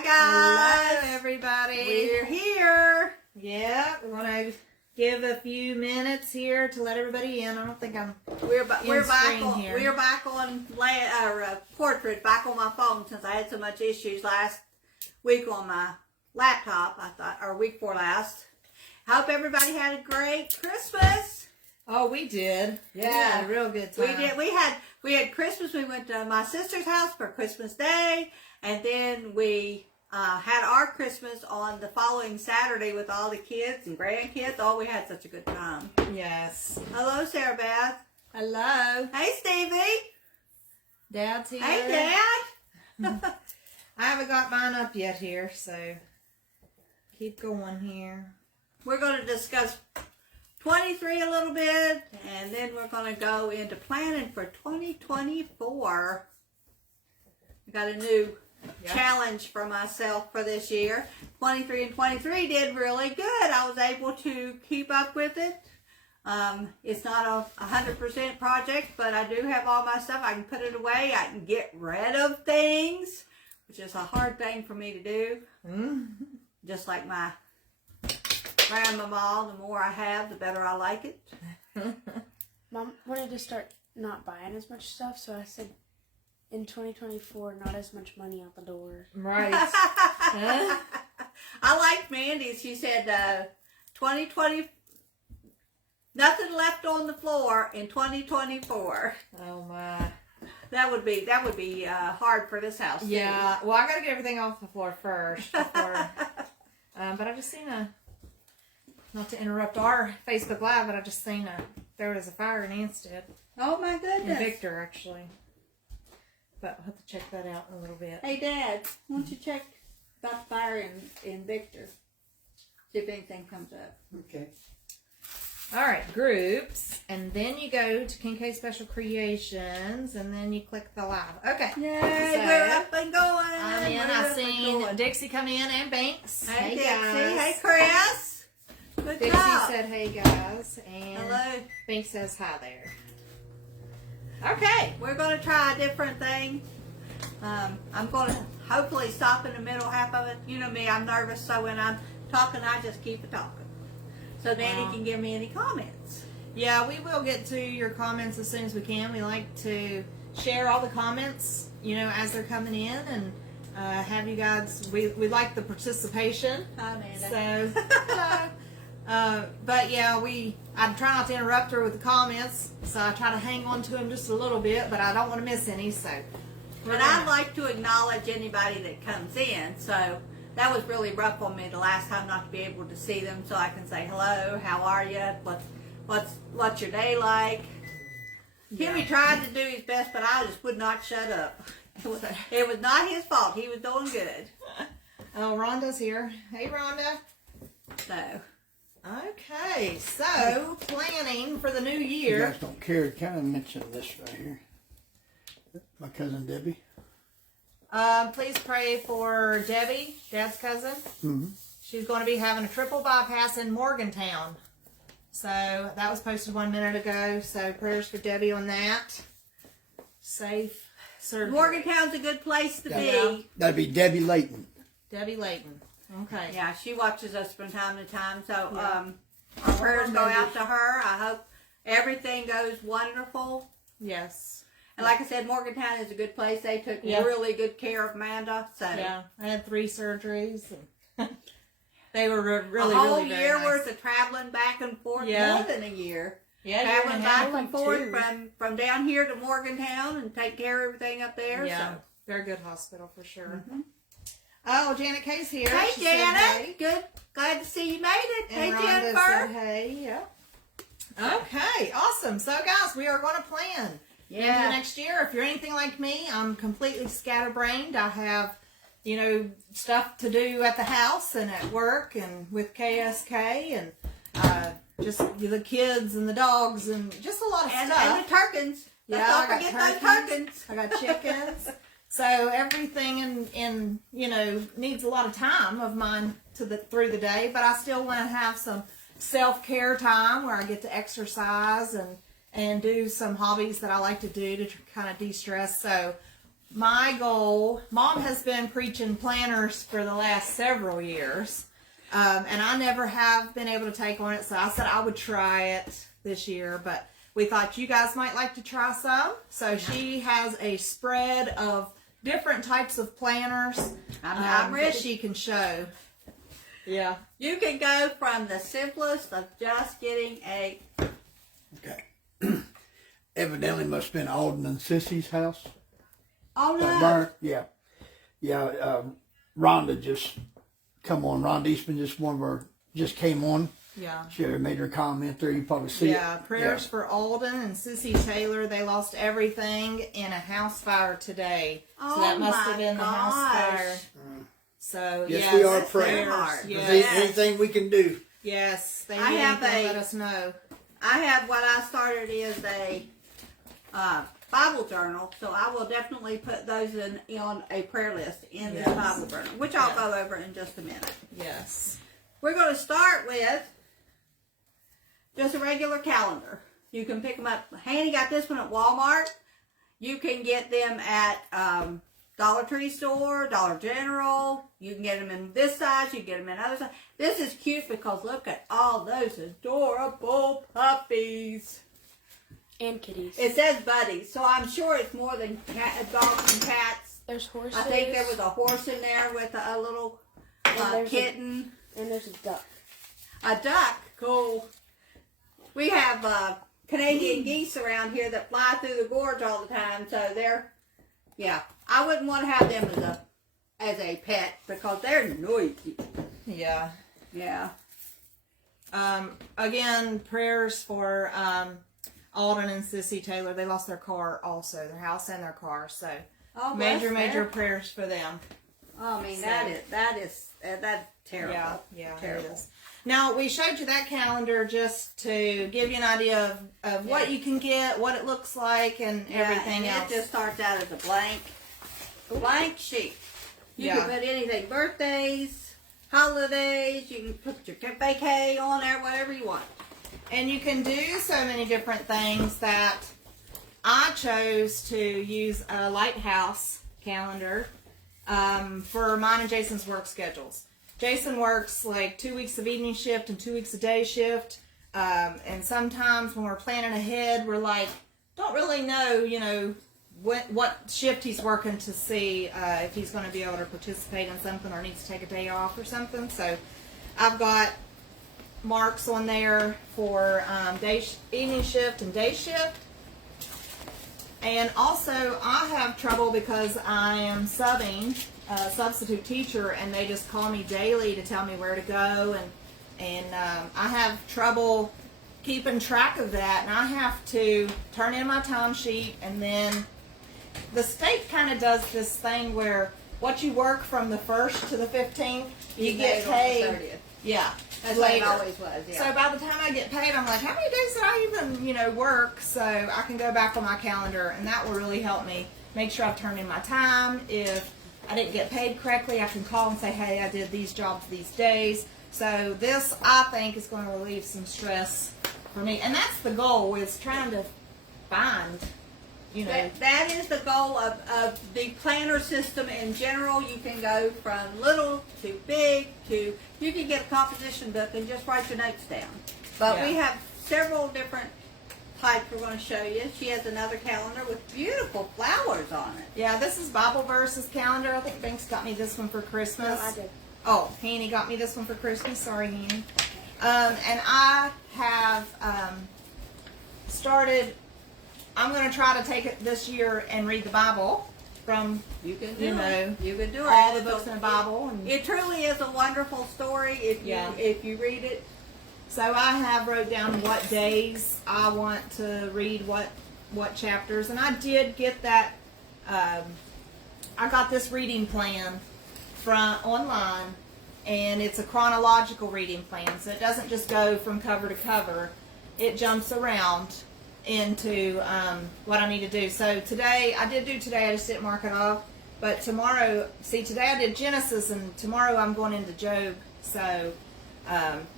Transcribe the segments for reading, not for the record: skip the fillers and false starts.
Hi guys. Hello everybody. We're here. Yeah, we want to give a few minutes here to let everybody in. I don't think I'm. We're back on. here. We're back on portrait. Back on my phone since I had so much issues last week on my laptop. I thought, or week before last. Hope everybody had a great Christmas. Oh, we did. Yeah, a real good time. We did. We had Christmas. We went to my sister's house for Christmas Day, and then we had our Christmas on the following Saturday with all the kids and grandkids. Oh, we had such a good time. Yes. Hello, Sarah Beth. Hello. Hey, Stevie. Dad's here. Hey, Dad. I haven't got mine up yet here, so keep going here. We're going to discuss 23 a little bit, and then we're going to go into planning for 2024. I got a new challenge for myself for this year. 23 and 23 did really good. I was able to keep up with it. It's not a 100% project, but I do have all my stuff. I can put it away. I can get rid of things, which is a hard thing for me to do. Just like my grandmama, the more I have, the better I like it. Mom wanted to start not buying as much stuff, so I said in 2024, not as much money out the door. Right. I like Mandy's. She said 2020, nothing left on the floor in 2024. Oh my. That would be hard for this house. Yeah. Well, I got to get everything off the floor first. Before, but I just seen not to interrupt our Facebook Live, but I just seen there was a fire in Anstead. Oh my goodness. In Victor, actually. But I'll have to check that out in a little bit. Hey, Dad, why don't you check about the fire in Victor? See if anything comes up. Okay. All right, groups, and then you go to Kincaid Special Creations, and then you click the live. Okay. Yay, So, we're up and going. I'm in. I've seen Dixie come in and Banks. Hey, Dixie. Guys. Hey, Chris. Good Dixie job. said, "Hey guys," and Hello. Banks says, "Hi there." Okay. We're going to try a different thing. I'm going to hopefully stop in the middle half of it. You know me, I'm nervous, so when I'm talking, I just keep it talking. So Danny can give me any comments. Yeah, we will get to your comments as soon as we can. We like to share all the comments, as they're coming in, and have you guys. We like the participation. Hi, Amanda. So, hello. But yeah, I try not to interrupt her with the comments, so I try to hang on to them just a little bit, but I don't want to miss any. So, But I'd like to acknowledge anybody that comes in. So that was really rough on me the last time not to be able to see them, so I can say hello, how are you, what's your day like. Kimmy tried to do his best, but I just would not shut up. It was not his fault. He was doing good. Oh, Rhonda's here. Hey, Rhonda. So. Okay, so planning for the new You year. guys don't care. Kind of mention this right here. My cousin Debbie. Please pray for Debbie, Dad's cousin. Mm-hmm. She's going to be having a triple bypass in Morgantown. So that was posted 1 minute ago. So prayers for Debbie on that. Safe surgery. Morgantown's a good place to be. That'd be Debbie Layton. Debbie Layton. Okay. Yeah, she watches us from time to time. So Yeah. our prayers go out to her. I hope everything goes wonderful. Yes. And like I said, Morgantown is a good place. They took really good care of Amanda. So yeah, I had 3 surgeries. And they were really, a whole really very year nice. worth of traveling back and forth. Yeah. More than a year. Yeah, Traveling back like and forth 2. from down here to Morgantown and take care of everything up there. Yeah, So. they're a good hospital for sure. Oh, Janet Kay's here. Hey, She said Janet. hey. Good. Glad to see you made it. And Hey, Rhonda Jennifer. said hey. Yeah. Okay, awesome. So, guys, we are going to plan. Yeah. Into next year. If you're anything like me, I'm completely scatterbrained. I have, stuff to do at the house and at work and with KSK and just the kids and the dogs and just a lot of And stuff. the turkeys. Yeah, Don't I got forget those turkeys. I got chickens. So everything in needs a lot of time of mine through the day, but I still want to have some self-care time where I get to exercise and do some hobbies that I like to do to kind of de-stress. So my goal, Mom has been preaching planners for the last several years, and I never have been able to take on it, so I said I would try it this year, but we thought you guys might like to try some. So she has a spread of different types of planners I'm ready. that she can show. Yeah. You can go from the simplest of just getting a... Okay. Evidently must have been Alden and Sissy's house. Oh, no. Burnt. Yeah. Rhonda just come on. Rhonda Eastman just came on. Yeah. She had made her comment there. You probably see it. Yeah, prayers for Alden and Sissy Taylor. They lost everything in a house fire today. Oh, so that must my have been the house gosh. fire. So Yes, we are that's praying. their heart. Yes. Anything we can do. Yes, they I need have to a- let us know. I have what I started is a Bible journal, so I will definitely put those on a prayer list in the Yes. Bible journal, which I'll go over in just a minute. Yes. We're going to start with just a regular calendar. You can pick them up. Hanny got this one at Walmart. You can get them at Dollar Tree store, Dollar General. You can get them in this size. You can get them in other size. This is cute because look at all those adorable puppies. And kitties. It says buddies, so I'm sure it's more than dogs and cats. There's horses. I think there was a horse in there with a little And there's kitten. And there's a duck. A duck. Cool. We have Canadian geese around here that fly through the gorge all the time, so yeah. I wouldn't want to have them as a pet because they're noisy. Yeah. Yeah. Again, prayers for Alden and Sissy Taylor. They lost their car also, their house and their car. So Oh, major that's prayers for them. Oh, I mean, So- that's terrible. Yeah, Terrible. it is. Now, we showed you that calendar just to give you an idea of what you can get, what it looks like, and everything and else. It just starts out as a blank sheet. You Yeah. can put anything, birthdays, holidays, you can put your vacay on there, whatever you want. And you can do so many different things that I chose to use a Lighthouse calendar for mine and Jason's work schedules. Jason works like 2 weeks of evening shift and 2 weeks of day shift. And sometimes when we're planning ahead, we're like, don't really know, what shift he's working to see if he's going to be able to participate in something or needs to take a day off or something. So I've got marks on there for evening shift and day shift. And also I have trouble because I am subbing a substitute teacher and they just call me daily to tell me where to go, and I have trouble keeping track of that, and I have to turn in my timesheet, and then the state kind of does this thing where what you work from the 1st to the 15th, you get on the paid. 30th. Yeah. That's what it later. always was, yeah. So by the time I get paid, I'm like, how many days did I even, work? So I can go back on my calendar, and that will really help me make sure I've turned in my time. If I didn't get paid correctly, I can call and say, hey, I did these jobs these days. So this, I think, is going to relieve some stress for me. And that's the goal, is trying to find, That is the goal of the planner system in general. You can go from little to big to, you can get a composition book and just write your notes down. But we have several different types we're going to show you. She has another calendar with beautiful flowers on it. Yeah, this is Bible verses calendar. I think Banks got me this one for Christmas. No, I did. Oh, Hanny got me this one for Christmas. Sorry, Hanny. And I have started, I'm going to try to take it this year and read the Bible from, You can do You know, it. You can do it. all the books in the Bible. And It truly is a wonderful story if you read it. so I have wrote down what days I want to read what chapters, and I did get that. I got this reading plan from online, and it's a chronological reading plan, so it doesn't just go from cover to cover. It jumps around into what I need to do. So today, I just didn't mark it off. But tomorrow, today I did Genesis, and tomorrow I'm going into Job. So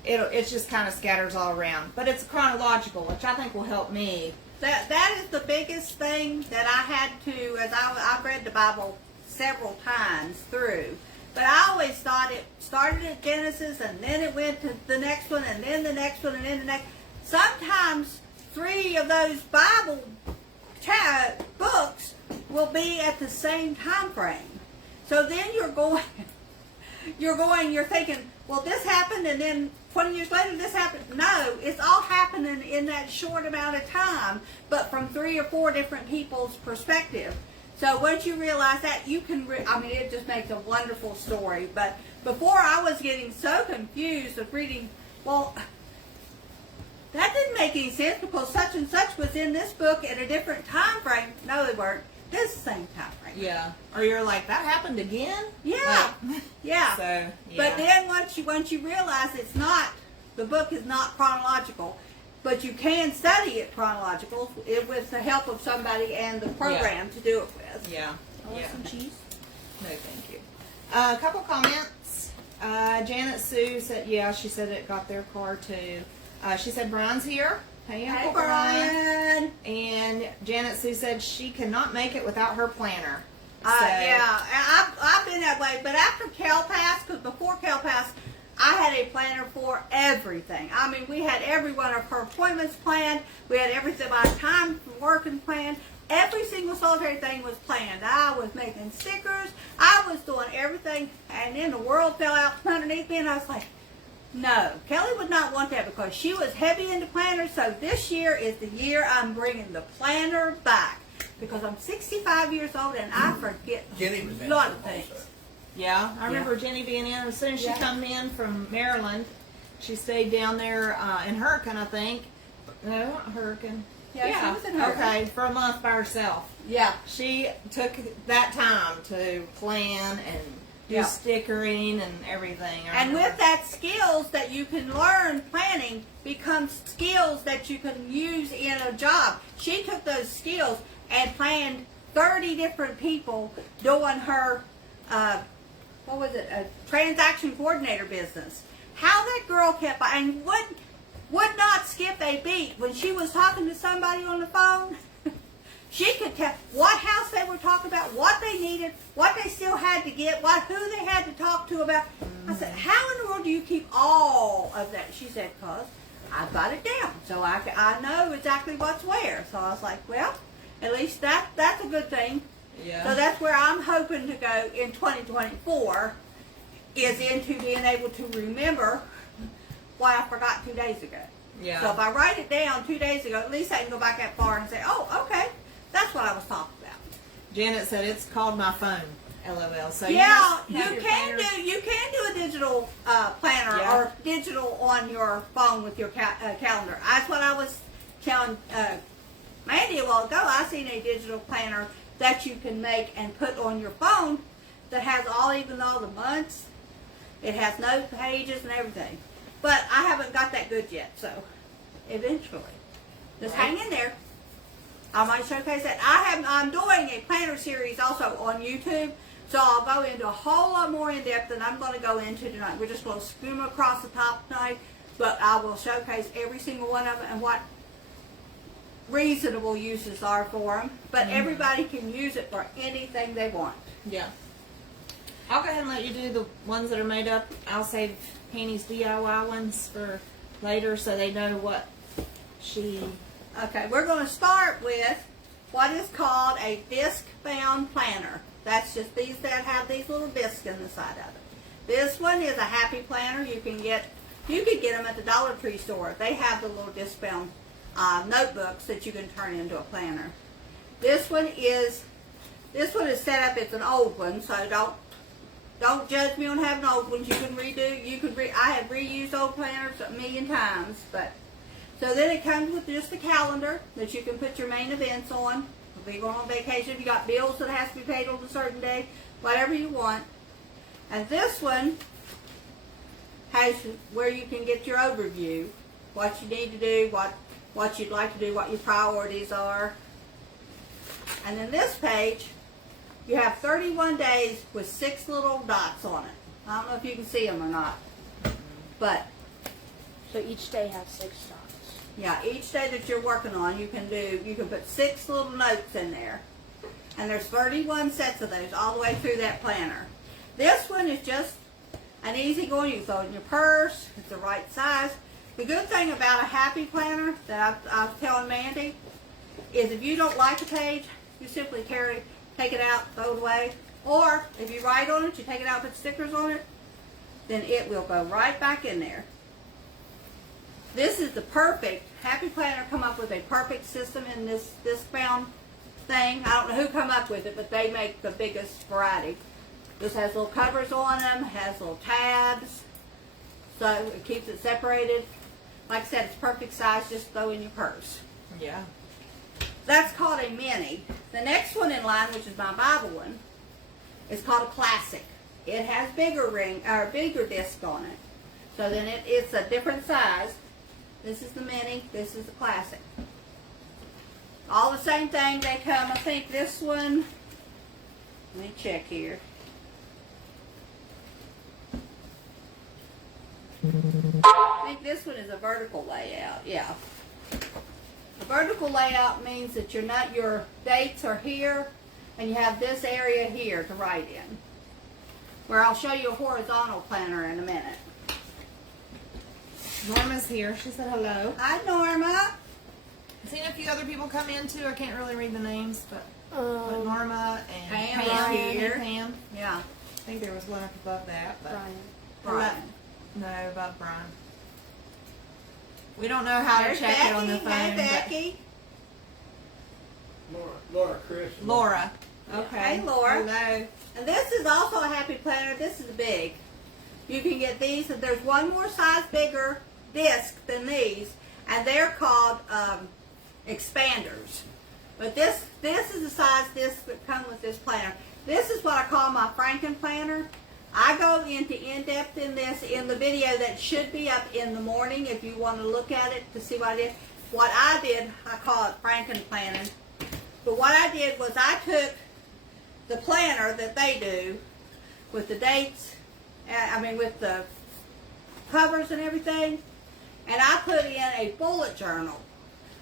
it just kind of scatters all around. But it's chronological, which I think will help me that is the biggest thing that I had to, as I've read the Bible several times through, but I always thought it started at Genesis and then it went to the next one and then the next one and then the next. Sometimes 3 of those Bible books will be at the same time frame. So then you're thinking, well, this happened and then 20 years later this happened. No, it's all happening in that short amount of time, but from 3 or 4 different people's perspective. So once you realize that, you can, it just makes a wonderful story. But before I was getting so confused of reading, well, that didn't make any sense because such and such was in this book at a different time frame. No, they weren't. This is the same time frame. Yeah. Or you're like, that happened again? Yeah. Yeah. So, yeah. But then once you realize it's not, the book is not chronological, but you can study it chronological with the help of somebody and the program to do it with. Yeah. I want some cheese. No, thank you. A couple comments. Janet Sue said, yeah, she said it got their car too. She said Brian's here. Hey, Uncle Brian. And Janet Sue said she cannot make it without her planner. Yeah, I've been that way. But after Cal passed, because before Cal passed, I had a planner for everything. I mean, we had every one of her appointments planned. We had everything, my time for working planned. Every single solitary thing was planned. I was making stickers. I was doing everything. And then the world fell out from underneath me, and I was like, no, Kelly would not want that because she was heavy into planners. So this year is the year I'm bringing the planner back because I'm 65 years old and I forget a lot of things. Yeah, I remember Jenny being in as soon as she come in from Maryland. She stayed down there in Hurricane, I think. No, not Hurricane. Yeah, she was in Hurricane. Okay, for a month by herself. Yeah. She took that time to plan and do stickering and everything. And with that, skills that you can learn planning becomes skills that you can use in a job. She took those skills and planned 30 different people doing her, a transaction coordinator business. How that girl kept, and would not skip a beat when she was talking to somebody on the phone. She could tell what house they were talking about, what they needed, what they still had to get, who they had to talk to about. I said, how in the world do you keep all of that? She said, because I've got it down. So I know exactly what's where. So I was like, well, at least that's a good thing. Yeah. So that's where I'm hoping to go in 2024 is into being able to remember what I forgot 2 days ago. Yeah. So if I write it down 2 days ago, at least I can go back that far and say, oh, okay. That's what I was talking about. Janet said it's called my phone. LOL. So yeah, you can do a digital planner or digital on your phone with your calendar. That's what I was telling Mandy a while ago. I seen a digital planner that you can make and put on your phone that has all the months. It has note pages and everything. But I haven't got that good yet. So eventually, just hang in there. I might showcase that. I'm doing a planner series also on YouTube, so I'll go into a whole lot more in depth than I'm going to go into tonight. We're just going to skim across the top tonight, but I will showcase every single one of them and what reasonable uses are for them. But everybody can use it for anything they want. Yeah. I'll go ahead and let you do the ones that are made up. I'll save Hanny's DIY ones for later so they know what she... Okay, we're going to start with what is called a disc-bound planner. That's just these that have these little discs in the side of it. This one is a happy planner. You can get them at the Dollar Tree store. They have the little disc-bound notebooks that you can turn into a planner. This one is set up. It's an old one, so don't judge me on having old ones. You can redo. I have reused old planners a million times, but. So then it comes with just a calendar that you can put your main events on. If you're going on vacation, if you got bills that has to be paid on a certain day, whatever you want. And this one has where you can get your overview, what you need to do, what you'd like to do, what your priorities are. And then this page, you have 31 days with 6 little dots on it. I don't know if you can see them or not, but So each day has 6 dots. Yeah, each day that you're working on, you can put 6 little notes in there. And there's 31 sets of those all the way through that planner. This one is just an easy going. You can throw it in your purse. It's the right size. The good thing about a happy planner that I was telling Mandy is if you don't like a page, you simply take it out, throw it away. Or if you write on it, you take it out, put stickers on it, then it will go right back in there. This is the perfect, Happy Planner come up with a perfect system in this bound thing. I don't know who come up with it, but they make the biggest variety. This has little covers on them, has little tabs, so it keeps it separated. Like I said, it's perfect size, just throw in your purse. Yeah. That's called a mini. The next one in line, which is my Bible one, is called a classic. It has bigger disc on it. So then it's a different size. This is the mini, this is the classic. All the same thing, they come, I think this one, let me check here. I think this one is a vertical layout, yeah. A vertical layout means that your dates are here and you have this area here to write in. Where I'll show you a horizontal planner in a minute. Norma's here. She said hello. Hi, Norma. I've seen a few other people come in too. I can't really read the names, but Norma and Pam Pam is here. and Pam. Yeah. I think there was one up above that, but Brian. No, above Brian. We don't know how There's to check Becky. it on the phone. Hey, but Becky. Laura Chris. Laura. Okay. Hey, Laura. Hello. And this is also a Happy Planner. This is big. You can get these. And there's one more size bigger disc than these, and they're called expanders. But this is the size disc that comes with this planner. This is what I call my Franken planner. I go into in-depth in this in the video that should be up in the morning if you want to look at it to see what I did. What I did, I call it Franken planning. But what I did was I took the planner that they do with the dates, with the covers and everything, and I put in a bullet journal,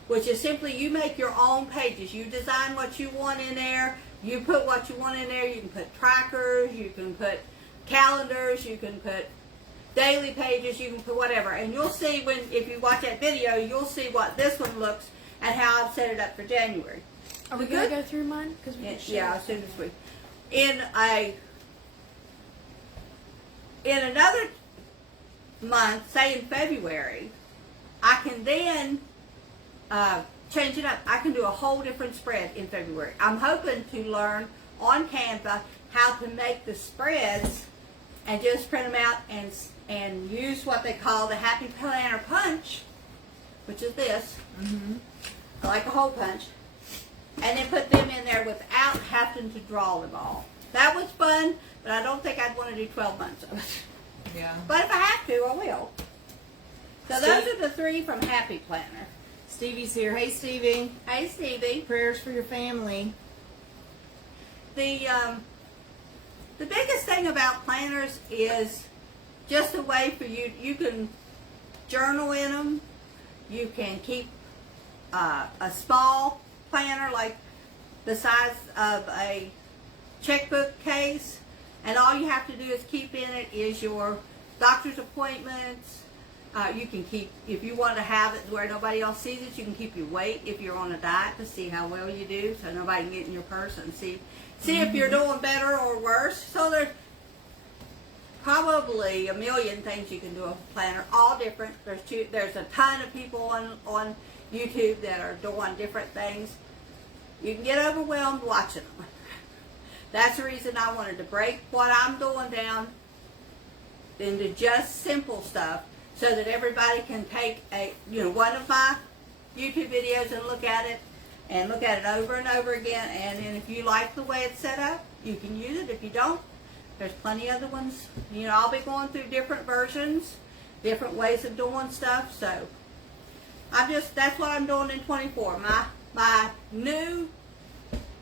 which is simply you make your own pages. You design what you want in there. You put what you want in there. You can put trackers. You can put calendars. You can put daily pages. You can put whatever. And you'll see if you watch that video, you'll see what this one looks and how I've set it up for January. Are we going to go through mine? Cause we Yeah, as soon as we. In another month, say in February, I can then change it up. I can do a whole different spread in February. I'm hoping to learn on Canva how to make the spreads and just print them out and use what they call the Happy Planner Punch, which is this. I like a hole punch. And then put them in there without having to draw them all. That was fun, but I don't think I'd want to do 12 months of it. Yeah. But if I have to, I will. So those are the 3 from Happy Planner. Stevie's here. Hey, Stevie. Hey, Stevie. Prayers for your family. The biggest thing about planners is just a way for you can journal in them. You can keep a small planner like the size of a checkbook case, and all you have to do is keep in it is your doctor's appointments. You can keep, if you want to have it where nobody else sees it, you can keep your weight if you're on a diet to see how well you do, so nobody can get in your purse and see if you're doing better or worse. So there's probably a million things you can do with a planner, all different. There's a ton of people on YouTube that are doing different things. You can get overwhelmed watching them. That's the reason I wanted to break what I'm doing down into just simple stuff so that everybody can take one of my YouTube videos and look at it over and over again. And then if you like the way it's set up, you can use it. If you don't, there's plenty other ones. I'll be going through different versions, different ways of doing stuff. So that's what I'm doing in 24. My new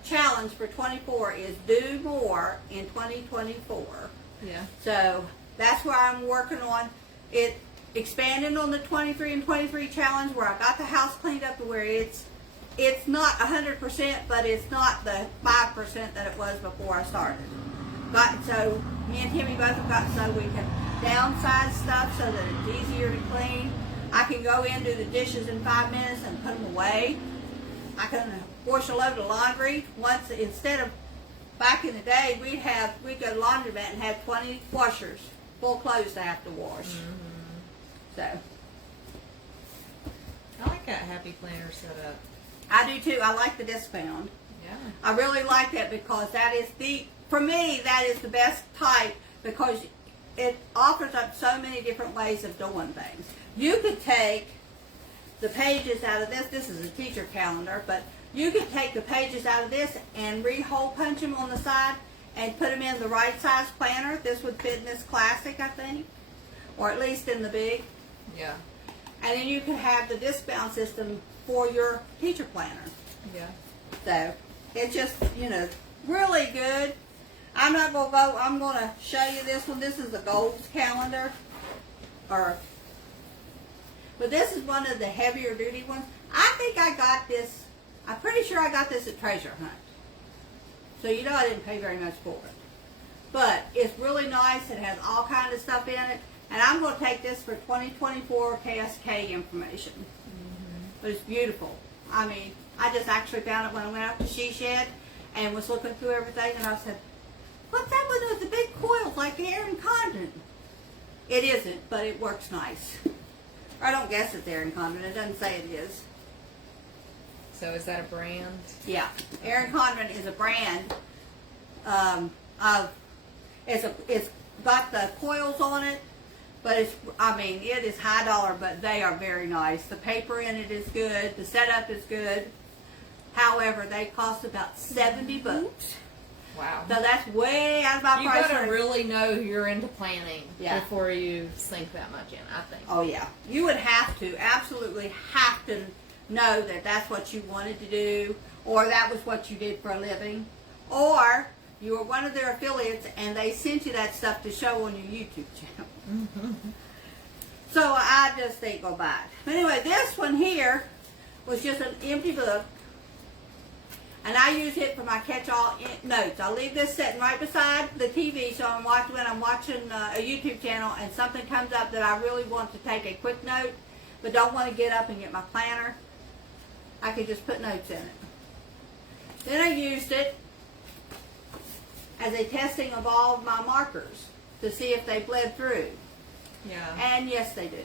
challenge for 24 is do more in 2024. Yeah. So that's where I'm working on. expanding on the 23 and 23 challenge, where I got the house cleaned up to where it's not 100%, but it's not the 5% that it was before I started. So me and Timmy both have got so we can downsize stuff so that it's easier to clean. I can go in, do the dishes in 5 minutes and put them away. I can wash a load of laundry once, instead of back in the day, we'd go to the laundromat and have 20 washers, full clothes to have to wash. So I like that Happy Planner setup. I do too. I like the disc bound. Yeah. I really like that because for me, that is the best type because it offers up so many different ways of doing things. You could take the pages out of this. This is a teacher calendar, but you could take the pages out of this and re-hole punch them on the side and put them in the right size planner. This would fit in this classic, I think, or at least in the big. Yeah. And then you could have the disc bound system for your teacher planner. Yeah. So it's just, really good. I'm not going to go, I'm going to show you this one. This is the goals calendar. But this is one of the heavier duty ones. I think I got this, I'm pretty sure I got this at Treasure Hunt. So I didn't pay very much for it. But it's really nice. It has all kinds of stuff in it. And I'm going to take this for 2024 KSK information. But it's beautiful. I mean, I just actually found it when I went out to She Shed and was looking through everything, and I said, what's that one with the big coils like the Erin Condon? It isn't, but it works nice. Or I don't guess it's Erin Condon. It doesn't say it is. So is that a brand? Yeah. Erin Condon is a brand it's got the coils on it, but it is high dollar, but they are very nice. The paper in it is good. The setup is good. However, they cost about $70. Wow. So that's way out of my You price gotta range. really know you're into planning Yeah. before you sink that much in, I think. Oh yeah, you would have to, absolutely have to know that that's what you wanted to do, or that was what you did for a living, or you were one of their affiliates and they sent you that stuff to show on your YouTube channel. So I just think go buy it. But anyway, this one here was just an empty book, and I use it for my catch-all notes. I'll leave this sitting right beside the TV, so when I'm watching a YouTube channel and something comes up that I really want to take a quick note, but don't want to get up and get my planner, I can just put notes in it. Then I used it as a testing of all of my markers to see if they bled through. Yeah. And yes, they do.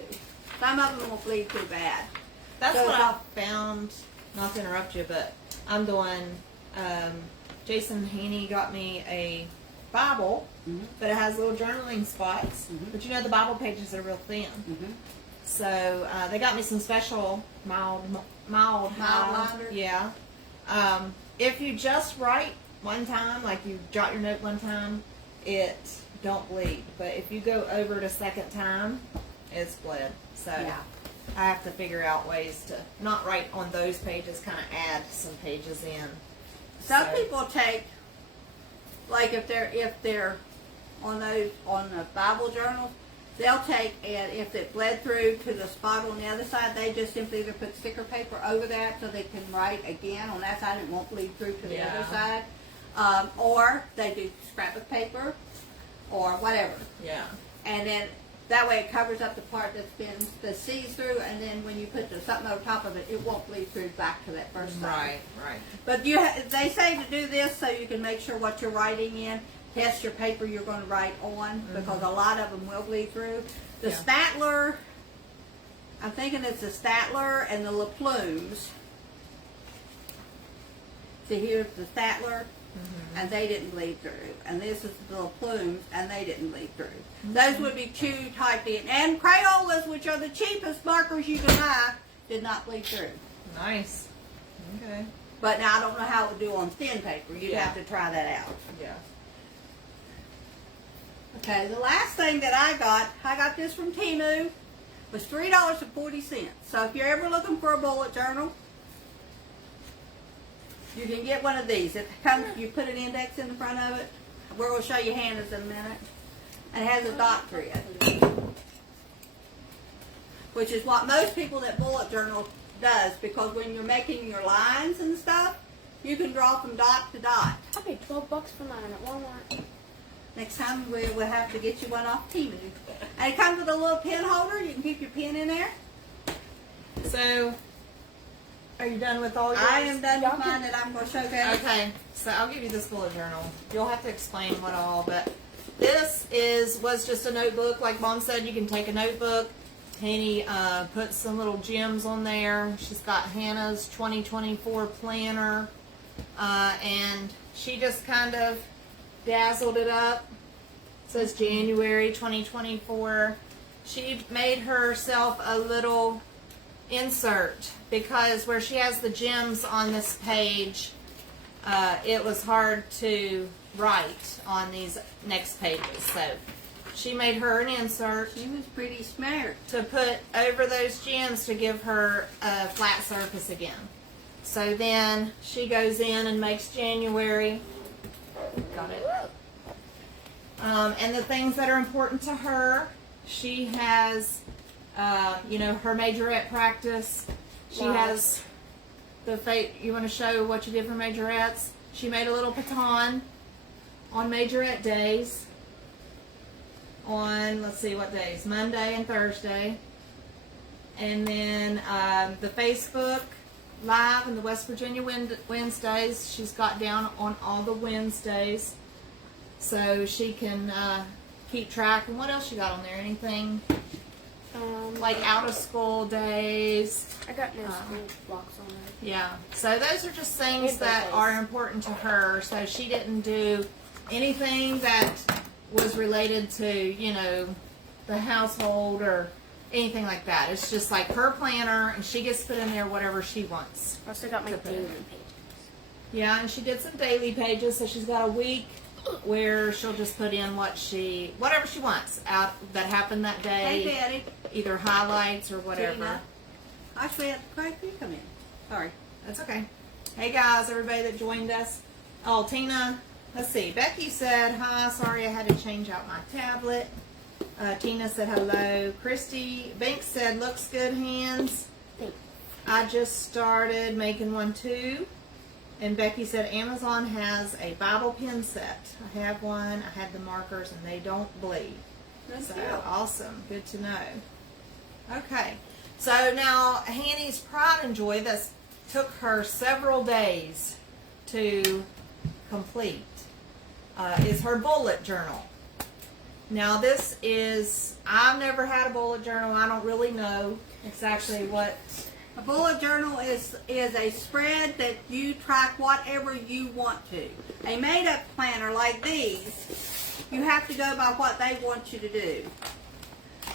Some of them will bleed too bad. That's So what it's I all- found, not to interrupt you, but I'm doing, Jason Haney got me a Bible, but it has little journaling spots. But the Bible pages are real thin. So they got me some special mild binder? Yeah. If you just write one time, like you jot your note one time, it don't bleed. But if you go over it a second time, it's bled. So Yeah. I have to figure out ways to not write on those pages, kind of add some pages in. Some So- people take, like if they're on the Bible journals, they'll take, and if it bled through to the spot on the other side, they just simply either put sticker paper over that so they can write again on that side and it won't bleed through to the Yeah. other side. Or they do scrapbook paper or whatever. Yeah. And then that way it covers up the part that's been the see-through, and then when you put something over top of it, it won't bleed through back to that first side. Right. But they say to do this so you can make sure what you're writing in, test your paper you're going to write on, because a lot of them will bleed through. The Yeah. Statler, I'm thinking it's the Statler and the LaPlumes. See, here's the Statler, and they didn't bleed through. And this is the LaPlumes, and they didn't bleed through. Those would be two typed in. And Crayolas, which are the cheapest markers you can buy, did not bleed through. Nice. Okay. But now I don't know how it would do on thin paper. You'd Yeah. have to try that out. Yeah. Okay, the last thing that I got this from Temu, was $3.40. So if you're ever looking for a bullet journal, you can get one of these. It comes, you put an index in the front of it. We'll show you Hannah's in a minute. And it has a dot through it. which is what most people that bullet journal does, because when you're making your lines and stuff, you can draw from dot to dot. I paid $12 for mine at Walmart. Next time we'll have to get you one off Temu. And it comes with a little pen holder. You can keep your pen in there. So, are you done with all yours? I am done with mine that I'm going to show guys. Okay, so I'll give you this bullet journal. You'll have to explain what all, but this was just a notebook. Like Mom said, you can take a notebook. Hanny put some little gems on there. She's got Hannah's 2024 planner, and she just kind of dazzled it up. It says January 2024. She made herself a little insert because where she has the gems on this page, it was hard to write on these next pages. So she made her an insert She was pretty smart. to put over those gems to give her a flat surface again. So then she goes in and makes January. Got it. And the things that are important to her, she has, her majorette practice. She Wow. has the you want to show what you did for majorettes? She made a little baton on majorette days. On, let's see what days, Monday and Thursday. And then the Facebook Live and the West Virginia Wednesdays, she's got down on all the Wednesdays. So she can keep track. And what else you got on there? Anything like out of school days? I got no school blocks on it. Yeah. So those are just things that are important to her. So she didn't do anything that was related to, the household or anything like that. It's just like her planner, and she gets to put in there whatever she wants. I also got my daily pages. Yeah, and she did some daily pages, so she's got a week where she'll just put in whatever she wants out that happened that Hey, day, Daddy. either highlights or whatever. Tina. Actually, I had Craig, you come in. Sorry. That's okay. Hey guys, everybody that joined us. Oh, Tina, let's see. Becky said, hi, sorry I had to change out my tablet. Tina said hello. Christy Banks said, looks good, hands. Thanks. I just started making one too. And Becky said, Amazon has a Bible pen set. I have one. I have the markers and they don't bleed. Good So deal. awesome. Good to know. Okay. So now Hanny's Pride and Joy, that took her several days to complete, is her bullet journal. Now this is, I've never had a bullet journal. I don't really know exactly what. A bullet journal is a spread that you track whatever you want to. A made-up planner like these, you have to go by what they want you to do.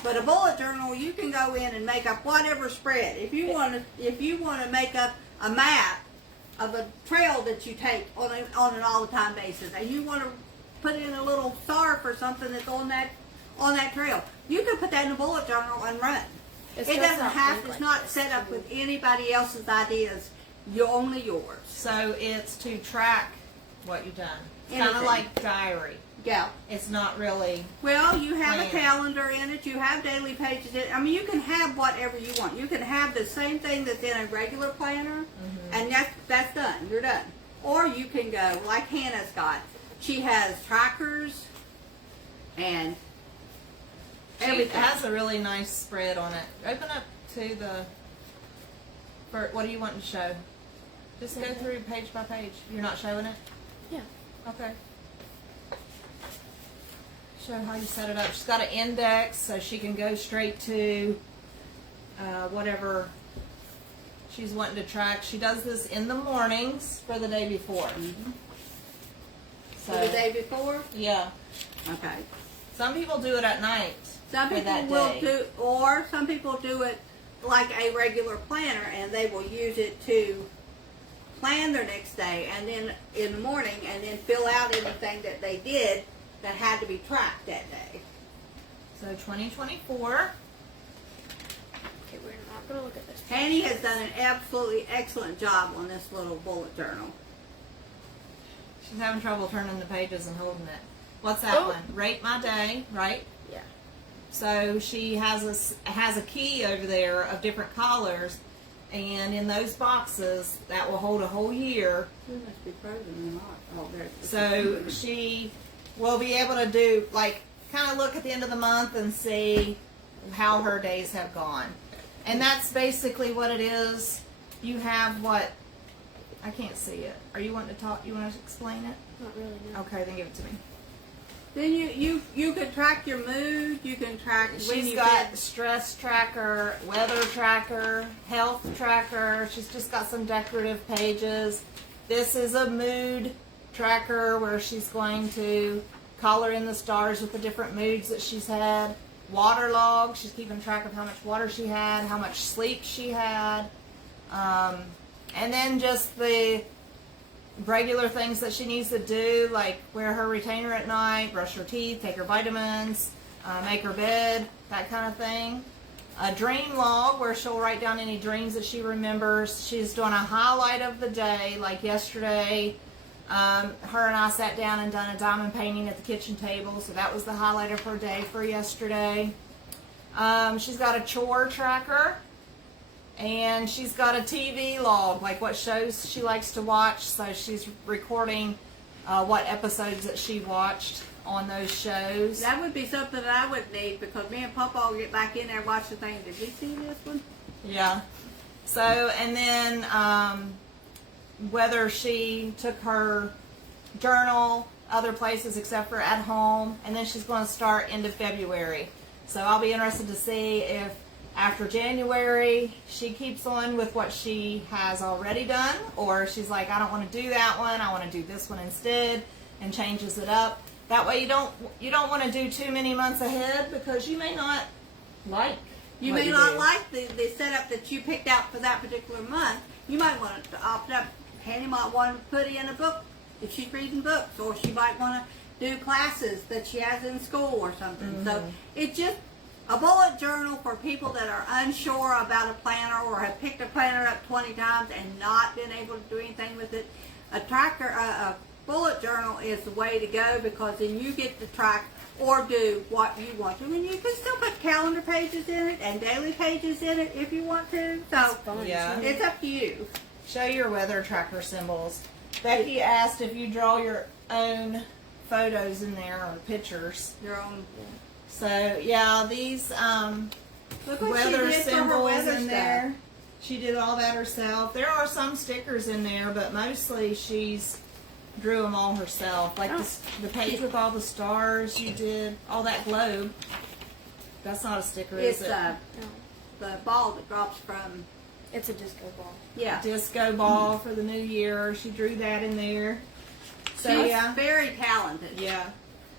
But a bullet journal, you can go in and make up whatever spread. If you want to make up a map of a trail that you take on an all-the-time basis, and you want to put in a little star for something that's on that trail, you can put that in a bullet journal and run. It It doesn't have to. It's not set up with anybody else's ideas. You're only yours. So it's to track what you've done. It's kind of Anything. like diary. Yeah. It's not really. Well, you have a Plan. calendar in it. You have daily pages in it. I mean, you can have whatever you want. You can have the same thing that's in a regular planner, and that's done. You're done. Or you can go like Hannah's got. She has trackers and It everything. has a really nice spread on it. Open up to the. What do you want to show? Just go through page by page. You're not showing it? Yeah. Okay. Show how you set it up. She's got an index so she can go straight to whatever she's wanting to track. She does this in the mornings for the day before. So the day before. Yeah. Okay. Some people do it at night. Some for people that will day. do, or some people do it like a regular planner, and they will use it to plan their next day, and then in the morning, and then fill out anything that they did that had to be tracked that day. So 2024. Okay, we're not gonna look at this. Hanny has done an absolutely excellent job on this little bullet journal. She's having trouble turning the pages and holding it. What's that Oh. one? Rate my day, right? Yeah. So she has a key over there of different colors, and in those boxes that will hold a whole year. It must be frozen or not. Oh, there's the So she will be able to do, like, kind of look at the end of the month and see how her days have gone. And that's basically what it is. You have what? I can't see it. Are you wanting to talk? You want to explain it? Not really, no. Okay, then give it to me. Then you can track your mood. You can track when She's you got get. stress tracker, weather tracker, health tracker. She's just got some decorative pages. This is a mood tracker where she's going to color in the stars with the different moods that she's had. Water log. She's keeping track of how much water she had, how much sleep she had. And then just the regular things that she needs to do, like wear her retainer at night, brush her teeth, take her vitamins, make her bed, that kind of thing. A dream log where she'll write down any dreams that she remembers. She's doing a highlight of the day, like yesterday. Her and I sat down and done a diamond painting at the kitchen table, so that was the highlight of her day for yesterday. She's got a chore tracker. And she's got a TV log, like what shows she likes to watch. So she's recording what episodes that she watched on those shows. That would be something that I would need because me and Papa will get back in there and watch the thing. Did you see this one? Yeah. So, and then whether she took her journal other places except for at home. And then she's going to start into February. So I'll be interested to see if after January, she keeps on with what she has already done, or she's like, I don't want to do that one, I want to do this one instead, and changes it up. That way you don't want to do too many months ahead because you may not like You what may not do. like the setup that you picked out for that particular month. You might want to opt up. Hanny might want to put in a book if she's reading books, or she might want to do classes that she has in school or something. So it's just a bullet journal for people that are unsure about a planner or have picked a planner up 20 times and not been able to do anything with it. A tracker, a bullet journal is the way to go because then you get to track or do what you want to. And you can still put calendar pages in it and daily pages in it if you want to. So Yeah. it's up to you. Show your weather tracker symbols. Becky asked if you draw your own photos in there or pictures. Your own. So yeah, these Look what weather she did for her symbols weather in stuff. there. She did all that herself. There are some stickers in there, but mostly she's drew them all herself. Like the page with all the stars you did, all that globe. That's not a sticker, It's is it? the ball that drops from. It's a disco ball. Yeah. Disco ball for the new year. She drew that in there. So She's yeah, very talented. yeah.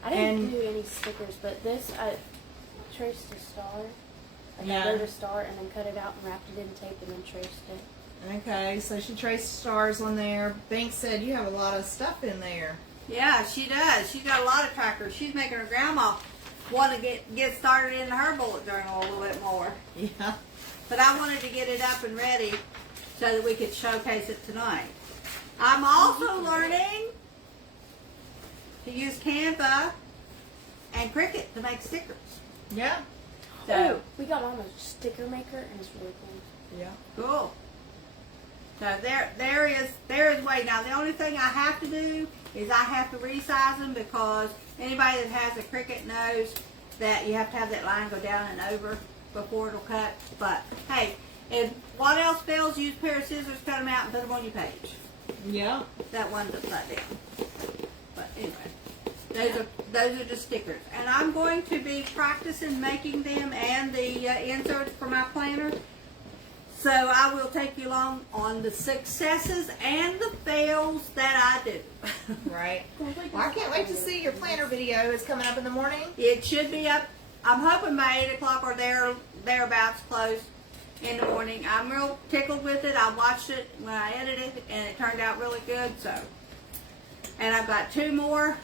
I didn't And- do any stickers, but this, I traced a star. Like Yeah. I wrote a star and then cut it out and wrapped it in tape and then traced it. Okay, so she traced stars on there. Banks said you have a lot of stuff in there. Yeah, she does. She's got a lot of trackers. She's making her grandma want to get started in her bullet journal a little bit more. Yeah. But I wanted to get it up and ready so that we could showcase it tonight. I'm also learning to use Canva and Cricut to make stickers. Yeah. So, We got Mom a sticker maker and it's really cool. Yeah. cool. So there is way. Now the only thing I have to do is I have to resize them because anybody that has a Cricut knows that you have to have that line go down and over before it'll cut. But hey, if what else fails, use a pair of scissors, cut them out, and put them on your page. Yeah. That one's upside down. But anyway, those are the stickers, and I'm going to be practicing making them and the inserts for my planner. So I will take you along on the successes and the fails that I do. Right. Well, I can't wait to see your planner video. It's coming up in the morning. It should be up, I'm hoping by 8 o'clock or thereabouts close in the morning. I'm real tickled with it. I watched it when I edited it and it turned out really good. So, and I've got 2 more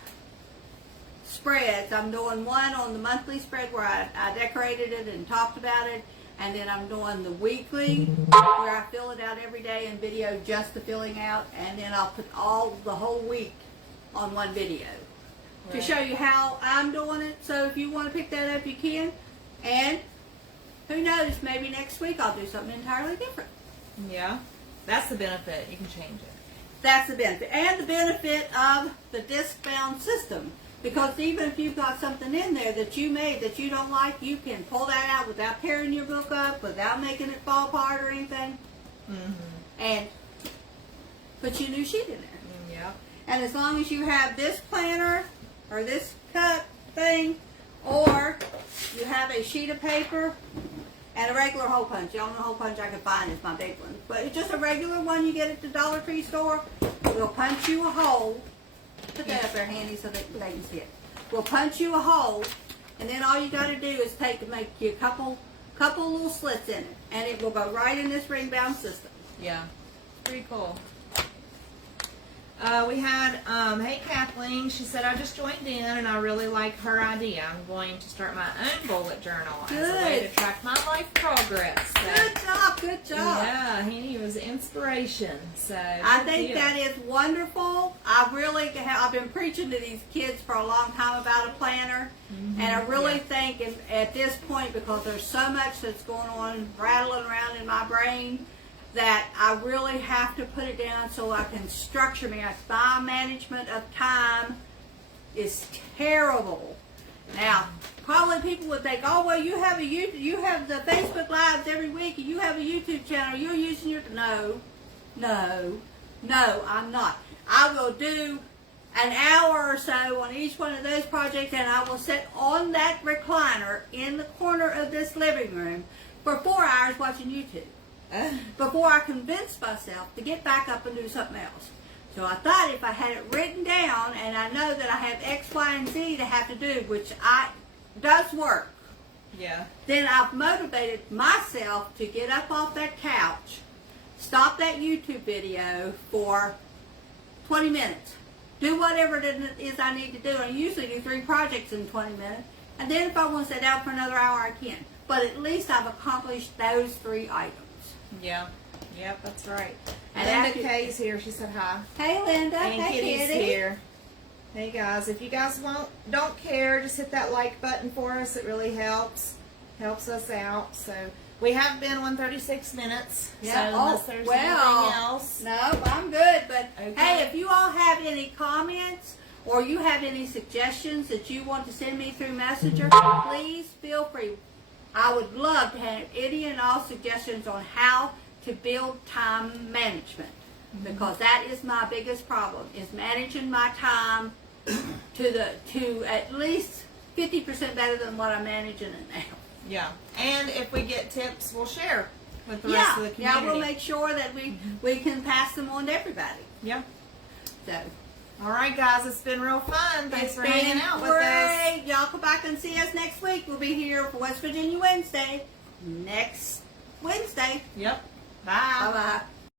spreads. I'm doing one on the monthly spread where I decorated it and talked about it. And then I'm doing the weekly where I fill it out every day and video just the filling out. And then I'll put the whole week on one video to show you how I'm doing it. So if you want to pick that up, you can. And who knows, maybe next week I'll do something entirely different. Yeah. That's the benefit. You can change it. That's the benefit. And the benefit of the disc-bound system. Because even if you've got something in there that you made that you don't like, you can pull that out without tearing your book up, without making it fall apart or anything. And put your new sheet in there. Yeah. And as long as you have this planner or this cut thing, or you have a sheet of paper and a regular hole punch. The only hole punch I can find is my big one. But it's just a regular one you get at the Dollar Tree store. We'll punch you a hole. Put that up there handy so that they can see it. We'll punch you a hole, and then all you got to do is make you a couple little slits in it, and it will go right in this ring bound system. Yeah. Pretty cool. We had, hey Kathleen, she said, I just joined in and I really like her idea. I'm going to start my own bullet journal as a way to track my life progress. So, Good job. yeah, he was inspiration. So I think that is wonderful. I've been preaching to these kids for a long time about a planner, and I really think at this point, because there's so much that's going on, rattling around in my brain, that I really have to put it down so I can structure me. My management of time is terrible. Now, probably people would think, oh well, you have the Facebook Lives every week, and you have a YouTube channel. You're using your no, I'm not. I will do an hour or so on each one of those projects, and I will sit on that recliner in the corner of this living room for 4 hours watching YouTube before I convince myself to get back up and do something else. So I thought if I had it written down, and I know that I have X, Y, and Z to have to do, which does work. Yeah. Then I've motivated myself to get up off that couch, stop that YouTube video for 20 minutes, do whatever it is I need to do. I usually do 3 projects in 20 minutes, and then if I want to sit down for another hour, I can. But at least I've accomplished those 3 items. Yeah. Yep, that's right. And Linda Kay's here. She said hi. Hey, Linda. And Hey, Kitty's Kitty. here. Hey guys, if you guys don't care, just hit that like button for us. It really helps us out. So we have been 136 minutes. Yeah. So unless there's anything else. No, I'm good. But Okay. hey, if you all have any comments or you have any suggestions that you want to send me through Messenger, please feel free. I would love to have any and all suggestions on how to build time management, because that is my biggest problem, is managing my time to at least 50% better than what I'm managing it now. Yeah. And if we get tips, we'll share with the rest of the community. Yeah, we'll make sure that we can pass them on to everybody. Yeah. So, All right, guys, it's been real fun. Thanks for hanging out with us. Great. Y'all come back and see us next week. We'll be here for West Virginia Wednesday. Next Wednesday. Yep. Bye. Bye-bye.